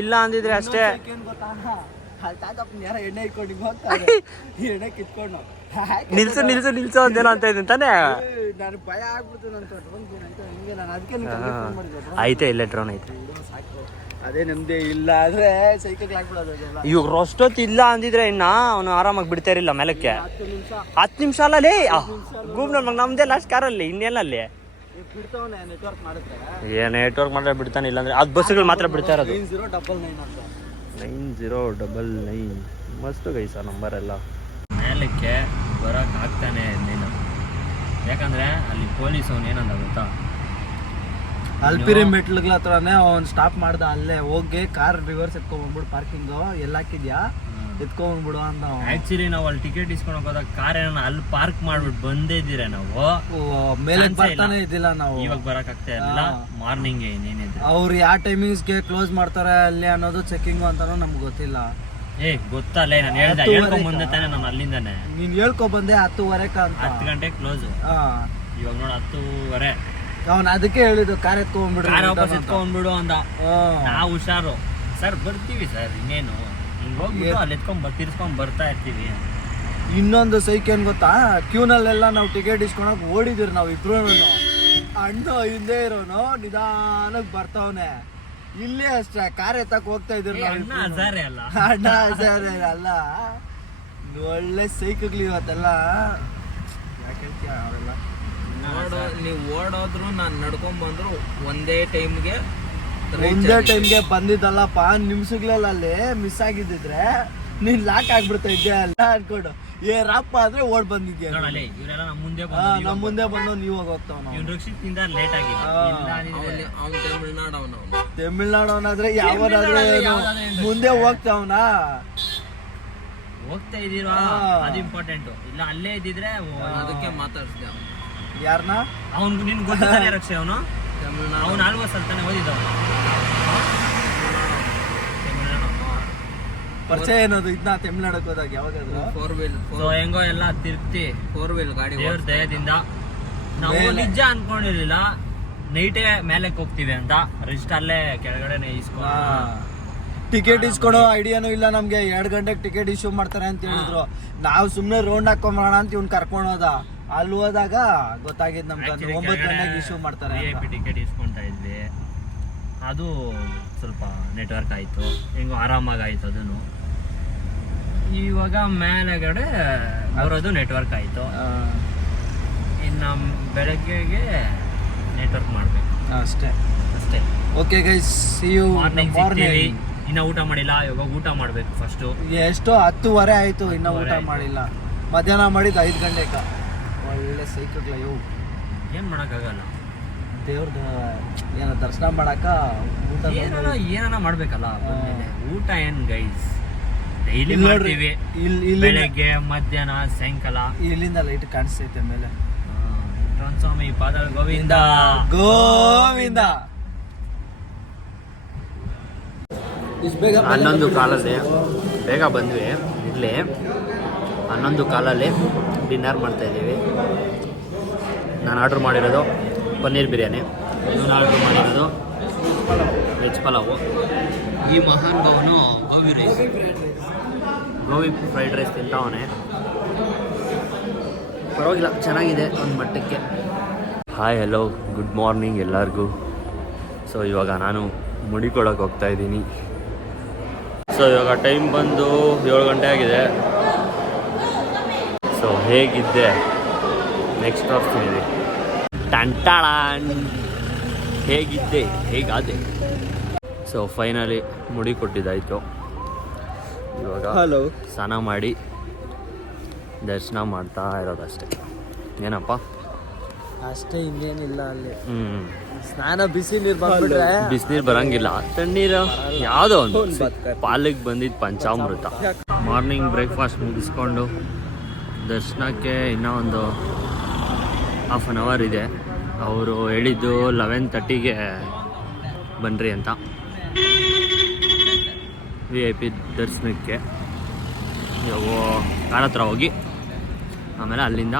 ಇಲ್ಲ ಅಂದಿದ್ರೆ ಅಷ್ಟೇ. ಎಣ್ಣೆ ಇಟ್ಕೊಂಡು ಹೋಗ್ತಾರೆ, ಎಣ್ಣೆ ಕಿತ್ಕೊಂಡು ನಿಲ್ಸು ಅಂತೇನೋ ಅಂತ ಇದ್ದೀನಿ ತಾನೇ. ನಾನು ಭಯ ಆಗ್ಬಿಡ್ತು. ನಾನು ಅದಕ್ಕೆ ಐತೆ ಇಲ್ಲೇ ಡ್ರೋನ್ ಐತೆ. ಅದೇ ನಮ್ದೇ ಇಲ್ಲ ಆದ್ರೆ ಸೈಕಲ್ ಹಾಕ್ಬಿಡೋದು. ಇವಾಗ ರೊಷ್ಟೊತ್ತು ಇಲ್ಲ ಅಂದಿದ್ರೆ ಇನ್ನ ಅವನು ಆರಾಮಾಗಿ ಬಿಡ್ತಾ ಇರಲಿಲ್ಲ ಮೇಲಕ್ಕೆ. 10 ನಿಮಿಷ ಅಲ್ಲೇ ಗೂಬ್ನ ನಮ್ದೇ ಲಾಸ್ಟ್ ಕಾರಲ್ಲಿ. ಇನ್ನೆಲ್ಲಲ್ಲಿ ಬಿಡ್ತಾವನೆ ನೆಟ್ವರ್ಕ್ ಮಾಡಿದ್ರೆ. ನೆಟ್ವರ್ಕ್ ಮಾಡಿದ್ರೆ ಬಿಡ್ತಾನೆ, ಇಲ್ಲಾಂದ್ರೆ ಅದು ಬಸ್ಸುಗಳು ಮಾತ್ರ ಬಿಡ್ತಾ ಇರೋದು. 9099 ಮಸ್ತು ಗೈ ಸರ್ ನಂಬರೆಲ್ಲ. ಮೇಲಕ್ಕೆ ಬರೋಕೆ ಆಗ್ತಾನೆ ನೀನು, ಯಾಕಂದರೆ ಅಲ್ಲಿ ಪೊಲೀಸ್ ಅವ್ನು ಏನಂದ ಗೊತ್ತಾ, ಅಲ್ಪಿರಿ ಮೆಟ್ಲುಗಳ ಹತ್ರನೇ ಅವ್ನು ಸ್ಟಾಪ್ ಮಾಡ್ದ. ಅಲ್ಲೇ ಹೋಗಿ ಕಾರ್ ರಿವರ್ಸ್ ಎತ್ಕೊಂಡ್ಬಂದ್ಬಿಡು, ಪಾರ್ಕಿಂಗ್ ಎಲ್ಲಿ ಹಾಕಿದ್ಯಾ ಎತ್ಕೊಂಡ್ಬಿಡು ಅಂತ. ಆ್ಯಕ್ಚುಲಿ ನಾವು ಅಲ್ಲಿ ಟಿಕೆಟ್ ಇಸ್ಕೊಳಕ್ ಹೋದಾಗ ಕಾರ್ ಏನೋ ಅಲ್ಲಿ ಪಾರ್ಕ್ ಮಾಡ್ಬಿಟ್ಟು ಬಂದಿದ್ದೀರ ನಾವು. ಮೇಲೆ ಬರ್ತಾನೆ ಇದ್ದಿಲ್ಲ ನಾವು. ಇವಾಗ ಬರಕ್ ಆಗ್ತಾ ಇಲ್ಲ, ಮಾರ್ನಿಂಗ್ ಇನ್ನೇನಿದೆ. ಅವ್ರು ಯಾವ ಟೈಮಿಂಗ್ಸ್ಗೆ ಕ್ಲೋಸ್ ಮಾಡ್ತಾರೆ ಅಲ್ಲಿ ಅನ್ನೋದು ಚೆಕಿಂಗ್ ಅಂತಾನು ನಮ್ಗೆ ಗೊತ್ತಿಲ್ಲ. ಗೊತ್ತಲ್ಲ ನಾನು ಹೇಳ್ದೆ ಹೇಳ್ಕೊಂಡ್ ಬಂದೆ ತಾನೆ ನಾನು ಅಲ್ಲಿಂದಾನೆ. ನೀನ್ ಹೇಳ್ಕೊ ಬಂದೆ 10:30 ಅಂತ. 10 ಗಂಟೆಗೆ ಕ್ಲೋಸ್. ಇವಾಗ ನೋಡ 10:30. ಅವ್ನು ಅದಕ್ಕೆ ಹೇಳಿದ್ದು ಕಾರ್ ಎತ್ಕೊಂಡ್ಬಿಡು, ಕಾರ್ ವಾಪಸ್ ಎತ್ಕೊಂಡ್ಬಿಡು ಅಂದ. ನಾವು ಹುಷಾರು ಸರ್ ಬರ್ತೀವಿ ಸರ್, ಇನ್ನೇನು ಹಿಂಗ್ ಹೋಗ್ಬಿಟ್ಟು ಅಲ್ಲಿ ತಿರ್ಸ್ಕೊಂಡ್ ಬರ್ತಾ ಇರ್ತೀವಿ. ಇನ್ನೊಂದು ಸೈಕ್ ಏನ್ ಗೊತ್ತಾ, ಕ್ಯೂನಲ್ಲೆಲ್ಲ ನಾವು ಟಿಕೆಟ್ ಇಸ್ಕೊಳಕ್ ಓಡಿದಿರಿ ನಾವು ಇಬ್ರು. ಅಣ್ಣ ಹಿಂದೆ ಇರೋನು ನಿಧಾನಕ್ ಬರ್ತಾವನೆ. ಇಲ್ಲೇ ಅಷ್ಟೇ ಕಾರ್ ಎತ್ತಕ್ ಹೋಗ್ತಾ ಇದ್ರಿ ಅಣ್ಣ ಹಜಾರೆ ಅಲ್ಲ, ಅಣ್ಣ ಹಜಾರೆ ಅಲ್ಲ. ಒಳ್ಳೆ ಸೈಕ್ಗಳು ಇವತ್ತೆಲ್ಲ. ಯಾಕೆ ಹೇಳ್ತೀಯ ಅವೆಲ್ಲ? ನೀವು ಓಡೋದ್ರು ನಾನು ನಡ್ಕೊಂಡ್ ಬಂದ್ರು ಒಂದೇ ಟೈಮ್ಗೆ ಬಂದಿದ್ದಲ್ಲಪ್ಪ. ನಿಮಿಷಗಳಲ್ಲಿ ಅಲ್ಲಿ ಮಿಸ್ ಆಗಿದ್ದಿದ್ರೆ ನೀನ್ ಲಾಕ್ ಆಗ್ಬಿಡ್ತಾ ಇದ್ದೆ ಅಲ್ಲ ಅನ್ಕೊಂಡು ರಪ್ಪ ಅಂದ್ರೆ ಓಡ್ ಬಂದಿದ್ಯಾ. ಇವರೆಲ್ಲ ನಮ್ಮ ಮುಂದೆ ನಮ್ ಮುಂದೆ ಬಂದು ನೀವಾಗ ಹೋಗ್ತಾವ. ರಕ್ಷಿತಿಂದ ಲೇಟ್ ಆಗಿದೆ. ತಮಿಳ್ನಾಡವನಾದ್ರೆ ಯಾವನಾದ್ರೆ ಮುಂದೆ ಹೋಗ್ತಾವನಾ. ಹೋಗ್ತಾ ಇದೀರೋ ಅದು ಇಂಪಾರ್ಟೆಂಟ್. ಇಲ್ಲ ಅಲ್ಲೇ ಇದ್ದಿದ್ರೆ ಅದಕ್ಕೆ ಮಾತಾಡ್ಸಿದೆ. ಯಾರನ್ನ? ಅವ್ನು ನಿನ್ ಗೊತ್ತಾನೆ ರಕ್ಷೆ. ಅವನು ಅವ್ನು ಆಲ್ಮೋಸ್ಟ್ ಅಂತಾನೆ ಓದಿದ್ದವನು. ಪರಿಚಯ ಏನದು ಇದನ್ನ ತಮಿಳ್ನಾಡಕ್ಕೆ ಹೋದಾಗ ಯಾವಾಗಾದ್ರು 4 ವೀಲ್ ಹೆಂಗೋ ಎಲ್ಲ ತಿರುಗ್ತಿ 4 ವೀಲ್ ಗಾಡಿ ದೇವ್ರ ದಯದಿಂದ ನಾವು ನಿಜ ಅನ್ಕೊಂಡಿರ್ಲಿಲ್ಲ ನೈಟೇ ಮೇಲಕ್ಕೆ ಹೋಗ್ತೀವಿ ಅಂತ. ರಿಸ್ಟ್ ಅಲ್ಲೇ ಕೆಳಗಡೆ ಇಸ್ಕೊಂಡು ಟಿಕೆಟ್ ಇಸ್ಕೊಡೋ ಐಡಿಯಾನು ಇಲ್ಲ ನಮ್ಗೆ. 2 ಗಂಟೆಗೆ ಟಿಕೆಟ್ ಇಶ್ಯೂ ಮಾಡ್ತಾರೆ ಅಂತ ಹೇಳಿದ್ರು. ನಾವು ಸುಮ್ನೆ ರೌಂಡ್ ಹಾಕೊಂಬರೋಣ ಅಂತ ಇವ್ನು ಕರ್ಕೊಂಡು ಹೋದ. ಅಲ್ಲಿ ಹೋದಾಗ ಗೊತ್ತಾಗಿದ್ ನಮ್ಗೆ 9 ಗಂಟೆಗೆ ಇಶ್ಯೂ ಮಾಡ್ತಾರೆ. VIP ಟಿಕೆಟ್ ಇಸ್ಕೊಂತಾ ಇದ್ವಿ. ಅದು ಸ್ವಲ್ಪ ನೆಟ್ವರ್ಕ್ ಆಯ್ತು, ಹೆಂಗೋ ಆರಾಮಾಗಿ ಆಯ್ತು. ಅದನ್ನು ಇವಾಗ ಮೇಲೆಗಡೆ ಬರೋದು ನೆಟ್ವರ್ಕ್ ಆಯ್ತು. ಇನ್ನು ಬೆಳಗ್ಗೆಗೆ ನೆಟ್ವರ್ಕ್ ಮಾಡ್ಬೇಕು ಅಷ್ಟೇ. Okay guys, see you morning. ಇನ್ನ ಊಟ ಮಾಡಿಲ್ಲ, ಇವಾಗ ಊಟ ಮಾಡ್ಬೇಕು ಫಸ್ಟ್. ಎಷ್ಟೋ 10:30 ಆಯ್ತು, ಇನ್ನ ಊಟ ಮಾಡಿಲ್ಲ. ಮಧ್ಯಾಹ್ನ ಮಾಡಿದ್ದು 5 ಗಂಟೆಗೆ. ಒಳ್ಳೆ ಸೈಕಲ್ ಇವು ಏನ್ ಮಾಡಕ್ಕಾಗಲ್ಲ. ದೇವ್ರದ್ದು ಏನೋ ದರ್ಶನ ಮಾಡಾಕ ಊಟ ಏನಾನ ಮಾಡ್ಬೇಕಲ್ಲ. ಊಟ ಏನ್ ಗೈಸ್ ಡೈಲಿ ಮಾಡ್ತೀವಿ. ಬೆಳಗ್ಗೆ ಮಧ್ಯಾಹ್ನ ಸಾಯಂಕಾಲ. ಇಲ್ಲಿಂದ ಲೈಟ್ ಕಾಣಿಸ್ತೈತೆ ಮೇಲೆ. ಸ್ವಾಮಿ ಪಾದ ಗೋವಿಂದ ಗೋವಿಂದ. 11 ಕಾಲಲ್ಲಿ ಬೇಗ ಬಂದ್ವಿ. ಇಲ್ಲಿ 11 ಕಾಲಲ್ಲಿ ಡಿನ್ನರ್ ಮಾಡ್ತಾ ಇದ್ದೀವಿ. ನಾನು ಆರ್ಡ್ರ್ ಮಾಡಿರೋದು ಪನ್ನೀರ್ ಬಿರಿಯಾನಿ, ಇವನು ಆರ್ಡ್ರ್ ಮಾಡಿರೋದು ವೆಜ್ ಪಲಾವು. ಈ ಮಹಾನ್ ಭಾವನು ಗೋಬಿ ಫ್ರೈಡ್ ರೈಸ್ ತಿಂತಾವನೆ. ಪರವಾಗಿಲ್ಲ, ಚೆನ್ನಾಗಿದೆ ಒಂದು ಮಟ್ಟಕ್ಕೆ. ಹಾಯ್ ಹಲೋ ಗುಡ್ ಮಾರ್ನಿಂಗ್ ಎಲ್ಲರಿಗೂ. ಸೊ ಇವಾಗ ನಾನು ಮುಡಿಕೊಳಕ್ಕೆ ಹೋಗ್ತಾ ಇದ್ದೀನಿ. ಸೊ ಇವಾಗ ಟೈಮ್ ಬಂದು 7 ಗಂಟೆ ಆಗಿದೆ. ಸೊ ಹೇಗಿದ್ದೆ ನೆಕ್ಸ್ಟ್ ತೋರಿಸ್ತೀನಿ. ಟಂಟಾಳನ್ ಹೇಗಿದ್ದೆ ಹೇಗಾದೆ. ಸೊ ಫೈನಲಿ ಮುಡಿ ಕೊಟ್ಟಿದ್ದಾಯಿತು. ಇವಾಗ ಸ್ನಾನ ಮಾಡಿ ದರ್ಶನ ಮಾಡ್ತಾ ಇರೋದಷ್ಟೇ. ಏನಪ್ಪ ಅಷ್ಟೇ, ಇನ್ನೇನಿಲ್ಲ. ಅಲ್ಲಿ ಸ್ನಾನ ಬಿಸಿ ನೀರು ಬಂದ್ಬಿಟ್ರೆ ಬಿಸಿನೀರು ಬರಂಗಿಲ್ಲ, ತಣ್ಣೀರು ಯಾವುದೋ ಒಂದು ಪಾಲಿಗೆ ಬಂದಿದ್ದು ಪಂಚಾಮೃತ. ಮಾರ್ನಿಂಗ್ ಬ್ರೇಕ್ಫಾಸ್ಟ್ ಮುಗಿಸ್ಕೊಂಡು ದರ್ಶನಕ್ಕೆ ಇನ್ನೂ ಒಂದು ಹಾಫ್ ಆನ್ ಅವರ್ ಇದೆ. ಅವರು ಹೇಳಿದ್ದು 11:30ಗೆ ಬನ್ನಿರಿ ಅಂತ VIP ದರ್ಶನಕ್ಕೆ. ಕಾರ್ ಹತ್ರ ಹೋಗಿ ಆಮೇಲೆ ಅಲ್ಲಿಂದ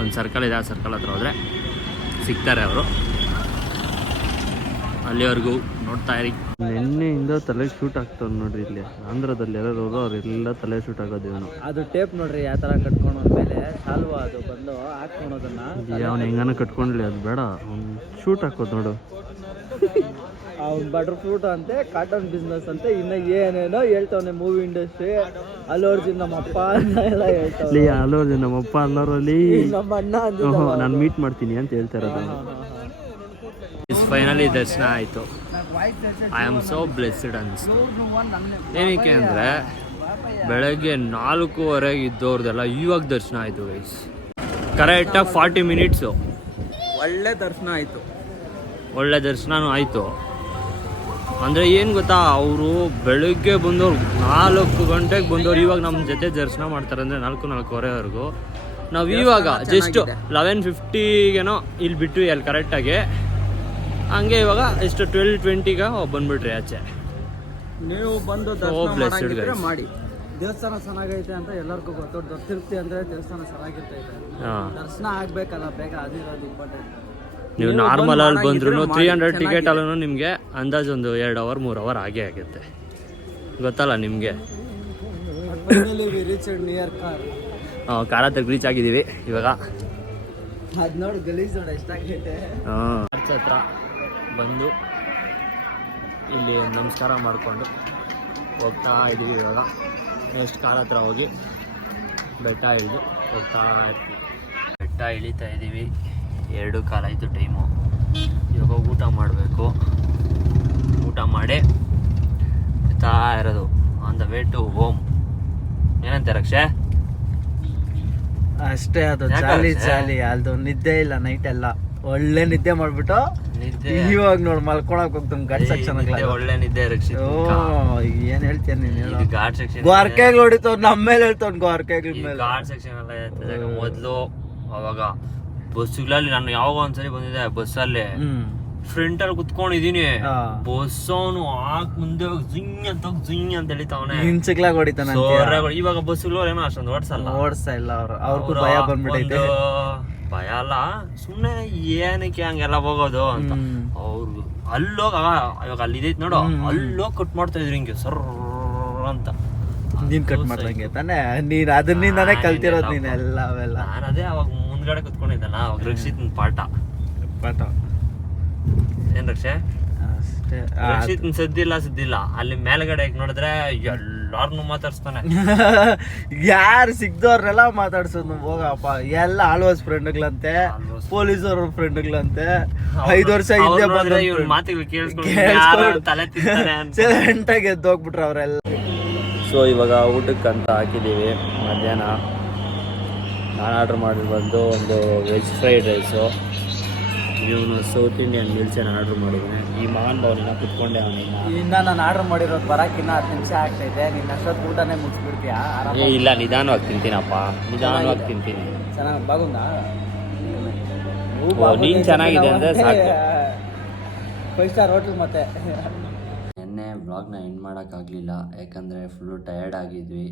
ಒಂದು ಸರ್ಕಲ್ ಇದೆ, ಆ ಸರ್ಕಲ್ ಹತ್ರ ಹೋದರೆ ಸಿಗ್ತಾರೆ ಅವರು. ಅಲ್ಲಿವರೆಗೂ ನೋಡ್ತಾ ಇರಿ. ನಿನ್ನೆಯಿಂದ ತಲೆ ಶೂಟ್ ಆಗ್ತಾವ ನೋಡ್ರಿ. ಇಲ್ಲಿ ಆಂಧ್ರದಲ್ಲಿ ಎಲ್ಲರೂ ಅವರೆಲ್ಲ ತಲೆ ಶೂಟ್ ಆಗೋದು. ಇವನು ಅದು ಟೇಪ್ ನೋಡ್ರಿ ಯಾವ ಥರ ಕಟ್ಕೊಂಡ್ಮೇಲೆ ಸಾಲ್ವಾ ಅದು ಬಂದು ಹಾಕ್ಕೊಳೋದನ್ನ. ಅವನು ಹೆಂಗನ ಕಟ್ಕೊಂಡ್ಲಿ, ಅದು ಬೇಡ, ಅವ್ನು ಶೂಟ್ ಹಾಕೋದು ನೋಡು. ಅವ್ನು ಬಟರ್ ಫ್ರೂಟ್ ಅಂತೆ, ಕಾಟನ್ ಬಿಸ್ನೆಸ್ ಅಂತೆ, ಇನ್ನು ಏನೇನೋ ಹೇಳ್ತಾವನೆ. ಮೂವಿ ಇಂಡಸ್ಟ್ರಿ, ಅಲ್ಲು ಅರ್ಜುನ್ ನಮ್ಮಪ್ಪ ಎಲ್ಲ ಹೇಳ್ತಾವೆ. ಅಲ್ಲು ಅರ್ಜುನ್ ನಮ್ಮಪ್ಪ ಅನ್ನೋರಲ್ಲಿ ನಮ್ಮ ಅಣ್ಣ ನಾನು ಮೀಟ್ ಮಾಡ್ತೀನಿ ಅಂತ ಹೇಳ್ತಾ ಇರೋದು. ಫೈನಲಿ ದರ್ಶನ ಆಯಿತು. ಐ ಆಮ್ ಸೋ ಬ್ಲೆಸ್ಡ್ ಅನ್ಸ್ತು. ಏನಕ್ಕೆ ಅಂದರೆ ಬೆಳಗ್ಗೆ 4:15 ಇದ್ದವ್ರದ್ದೆಲ್ಲ ಇವಾಗ ದರ್ಶನ ಆಯಿತು ಗೈಸ್. ಕರೆಕ್ಟಾಗಿ 40 ಮಿನಿಟ್ಸು ಒಳ್ಳೆ ದರ್ಶನ ಆಯಿತು. ಒಳ್ಳೆ ದರ್ಶನನೂ ಆಯಿತು. ಅಂದರೆ ಏನು ಗೊತ್ತಾ, ಅವರು ಬೆಳಗ್ಗೆ ಬಂದವ್ರು 4 ಗಂಟೆಗೆ ಬಂದವ್ರು ಇವಾಗ ನಮ್ಮ ಜೊತೆ ದರ್ಶನ ಮಾಡ್ತಾರೆ ಅಂದರೆ 4-4:15ವರೆಗೂ. ನಾವು ಇವಾಗ ಜಸ್ಟ್ 11:50ಗೇನೋ ಇಲ್ಲಿ ಬಿಟ್ವಿ ಅಲ್ಲಿ ಕರೆಕ್ಟಾಗಿ. ಹಂಗೆ ಇವಾಗ ಎಷ್ಟು 12:20ಗೆ ಬಂದ್ಬಿಟ್ರಿ ಆಚೆ. ನೀವು ಬಂದು So ದರ್ಶನ blessed ಮಾಡಂಗಿದ್ರೆ guys. ಮಾಡಿ. ದೇವಸ್ಥಾನ ಚೆನ್ನಾಗೈತೆ ಅಂತ ಎಲ್ಲರಿಗೂ ಗೊತ್ತು. ದೊಡ್ಡ ತಿರುಪ್ತಿ ಅಂದ್ರೆ ದೇವಸ್ಥಾನ ಚೆನ್ನಾಗಿರ್ತೈತೆ. ಹಾಂ ದರ್ಶನ ಆಗ್ಬೇಕಲ್ಲ ಬೇಗ, ಅದಿರೋದು ಇಂಪಾರ್ಟೆಂಟ್. ನೀವು ನೀವು ನಾರ್ಮಲ್ ಅಲ್ಲಿ ಬಂದು ಬಂದ್ರು ಮಾಡಂಗಿದ್ರೆ 300 ಮಾಡಿ, ಟಿಕೆಟ್ ಅಲ್ಲೂ ನಿಮಗೆ ಅಂದಾಜು ಒಂದು 2 ಅವರ್ 3 ಅವರ್ ಆಗೇ ಆಗುತ್ತೆ, ಗೊತ್ತಲ್ಲ ನಿಮಗೆ. Finally we reached near car. ಕಾರ ಹತ್ರ ರೀಚ್ ಆಗಿದ್ದೀವಿ ಇವಾಗ. ಅದ್ ನೋಡಿ ಗಲೀಜ್ ನೋಡಿ ಎಷ್ಟಾಗೈತೆ. ಚರ್ಚ್ ಹತ್ರ ಬಂದು ಇಲ್ಲಿ ನಮಸ್ಕಾರ ಮಾಡಿಕೊಂಡು ಹೋಗ್ತಾ ಇದ್ದೀವಿ ಇವಾಗ. ನೆಕ್ಸ್ಟ್ ಕಾರ್ ಹತ್ರ ಹೋಗಿ ಬೆಟ್ಟ ಇಳಿದು ಹೋಗ್ತಾ ಇರ್ತೀವಿ. ಬೆಟ್ಟ ಇಳಿತಾ ಇದ್ದೀವಿ. 2 ಕಾಲ ಆಯಿತು ಟೈಮು. ಇವಾಗ ಊಟ ಮಾಡಬೇಕು. ಊಟ ಮಾಡಿ ಇರ್ತಾ ಇರೋದು on the way to home. ಏನಂತೆ ರಕ್ಷೆ? ಅಷ್ಟೇ, ಅದು ಯಾಕೆ ಜಾಲಿ ಅಷ್ಟೇ? ಜಾಲಿ. ಅದು ನಿದ್ದೆ ಇಲ್ಲ ನೈಟ್ ಎಲ್ಲ. ಒಳ್ಳೆ ನಿದ್ದೆ ಮಾಡ್ಬಿಟ್ಟು ನಿದ್ದೆ ಇವಾಗ ನೋಡಿ ಮಲ್ಕೊಳಕ್ ಹೋಗ್ತಾನೆ ಘಾಟ್ ಸೆಕ್ಷನ್. ನಿದ್ದೆ ಒಳ್ಳೆ ನಿದ್ದೆ ರಕ್ಷಿತ್. ಏನ್ ಹೇಳ್ತೀಯ ನೀನ್ ಹೇಳು. ಇದು ಘಾಟ್ ಸೆಕ್ಷನ್. ಗೋರ್ಕೆಗಳು ಹೊಡಿತಾವ್ ನಮ್ಮ ಮೇಲೆ, ಹೇಳ್ತಾವ್ ಗೋರ್ಕೆಗಳ ಮೇಲೆ. ಘಾಟ್ ಸೆಕ್ಷನ್ ಎಲ್ಲ ಇರ್ತದೆ. ಮೊದಲು ಅವಾಗ ಬಸ್ಗಳಲ್ಲಿ ನಾನು ಯಾವಾಗ ಒಂದ್ಸರಿ ಬಂದಿದ್ದೆ, ಬಸ್ಸಲ್ಲಿ ಫ್ರಂಟ್ ಅಲ್ಲಿ ಕುತ್ಕೊಂಡಿದೀನಿ. ಬಸ್ ಅವನು ಮುಂದೆ ಜಿಂಗ್ ಅಂತ ಹೇಳಿತಾವನೆ. ಹಿಂಚಕ್ಲಾಗ ಹೊಡಿತಾನ. ಇವಾಗ ಬಸ್ಗಳು ಏನೋ ಅಷ್ಟೊಂದು ಓಡಿಸಲ್ಲ, ಓಡಿಸ್ತಾ ಇಲ್ಲ ಅವ್ರು. ಅವ್ರಿಗೂ ಭಯ ಬಂದ್ಬಿಟ್ಟೈತೆ. ಭಯ ಅಲ್ಲ, ಸುಮ್ನೆ ಏನಕ್ಕೆ ಹಂಗೆಲ್ಲ ಹೋಗೋದು ಅಂತ. ಅವ್ರು ಅಲ್ಲೋಗ ಇವಾಗ ಅಲ್ಲಿ ಇದೈತ್ ನೋಡು, ಅಲ್ಲೋಗಿ ಕಟ್ ಮಾಡ್ತಾ ಇದ್ರು ಹಿಂಗೆ ಸರ್ ಅಂತ. ನೀನ್ ಕಟ್ ಮಾಡ್ದಂಗೆ ತಾನೆ, ನೀನ್ ಅದನ್ನಿಂದಾನೇ ಕಲ್ತಿರೋದು ನೀನ್ ಎಲ್ಲ ಅವೆಲ್ಲ. ನಾನು ಅದೇ ಅವಾಗ ಮುಂದ್ಗಡೆ ಕುತ್ಕೊಂಡಿದ್ದಲ್ಲ, ಅವಾಗ ರಕ್ಷಿತ್ ಪಾಠ ಪಾಠ. ಏನ್ ರಕ್ಷೆ? ಅಷ್ಟೇ. ರಕ್ಷಿತ್ ಸುದ್ದಿಲ್ಲ ಅಲ್ಲಿ ಮೇಲ್ಗಡೆ ನೋಡಿದ್ರೆ ಎಲ್ಲಾರ್ನು ಮಾತಾಡ್ಸ್ತಾನೆ. ಯಾರು ಸಿಗ್ದವ್ರನ್ನೆಲ್ಲ ಮಾತಾಡ್ಸೋದು. ಹೋಗಪ್ಪ, ಎಲ್ಲ ಆಳ್ವಾಸ್ ಫ್ರೆಂಡ್ಗಳಂತೆ, ಪೊಲೀಸವ್ರ ಫ್ರೆಂಡ್ಗಳಂತೆ. 5 ವರ್ಷ ಹಿಂದೆ ಬಂದ್ರೆ ಇವ್ರ ಮಾತುಗಳು ಕೇಳಿಸ್ಕೊಂಡು ತಲೆ ತಿಂತಾನೆ ಅಂತ ಸೈಲೆಂಟಾಗಿ ಎದ್ದು ಹೋಗ್ಬಿಟ್ರು ಅವರೆಲ್ಲ. ಸೊ ಇವಾಗ ಊಟಕ್ಕಂತ ಹಾಕಿದ್ದೀವಿ. ಮಧ್ಯಾಹ್ನ ನಾನು ಆರ್ಡ್ರ್ ಮಾಡಿ ಬಂದು ಒಂದು ವೆಜ್ ಫ್ರೈಡ್ ರೈಸು. ಇವನು ಸೌತ್ ಇಂಡಿಯನ್ ಮೀಲ್ಸ್ ಏನು ಆರ್ಡ್ರ್ ಮಾಡಿದ್ದಾನೆ. ಈ ಮಹಾನ್ ಭವನಿನ ಕುತ್ಕೊಂಡೆ ಅವನಿನ್ನ. ಇನ್ನ ನಾನು ಆರ್ಡರ್ ಮಾಡಿರೋದು ಬರಕ್ಕಿನ್ನ 10 ನಿಮಿಷ ಆಗ್ತೈತೆ. ನೀನ್ ಅಷ್ಟೊತ್ತು ಊಟನೇ ಮುಗಿಸ್ಬಿಡ್ತೀಯಾ? ಏ ಇಲ್ಲ, ನಿಧಾನವಾಗಿ ತಿಂತೀನಪ್ಪ, ನಿಧಾನವಾಗಿ ತಿಂತೀನಿ. ಚೆನ್ನಾಗಿ ಬಾಗುಂದಾ? ನೀನು ಚೆನ್ನಾಗಿದೆ ಅಂದರೆ ಸಾಕು. 5 ಸ್ಟಾರ್ ಹೋಟ್ಲ್ ಮತ್ತೆ. ನಿನ್ನೆ ವ್ಲಾಗ್ನ ಎಂಡ್ ಮಾಡೋಕ್ಕಾಗಲಿಲ್ಲ, ಯಾಕಂದರೆ ಫುಲ್ಲು ಟಯರ್ಡ್ ಆಗಿದ್ವಿ.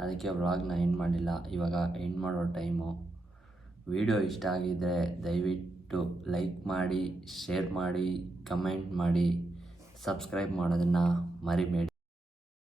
ಅದಕ್ಕೆ ವ್ಲಾಗ್ನ ಎಂಡ್ ಮಾಡಿಲ್ಲ. ಇವಾಗ ಎಂಡ್ ಮಾಡೋ ಟೈಮು. ವಿಡಿಯೋ ಇಷ್ಟ ಆಗಿದ್ದರೆ ದಯವಿಟ್ಟು ಲೈಕ್ ಮಾಡಿ, ಶೇರ್ ಮಾಡಿ, ಕಮೆಂಟ್ ಮಾಡಿ, ಸಬ್ಸ್ಕ್ರೈಬ್ ಮಾಡೋದನ್ನು ಮರಿಬೇಡಿ.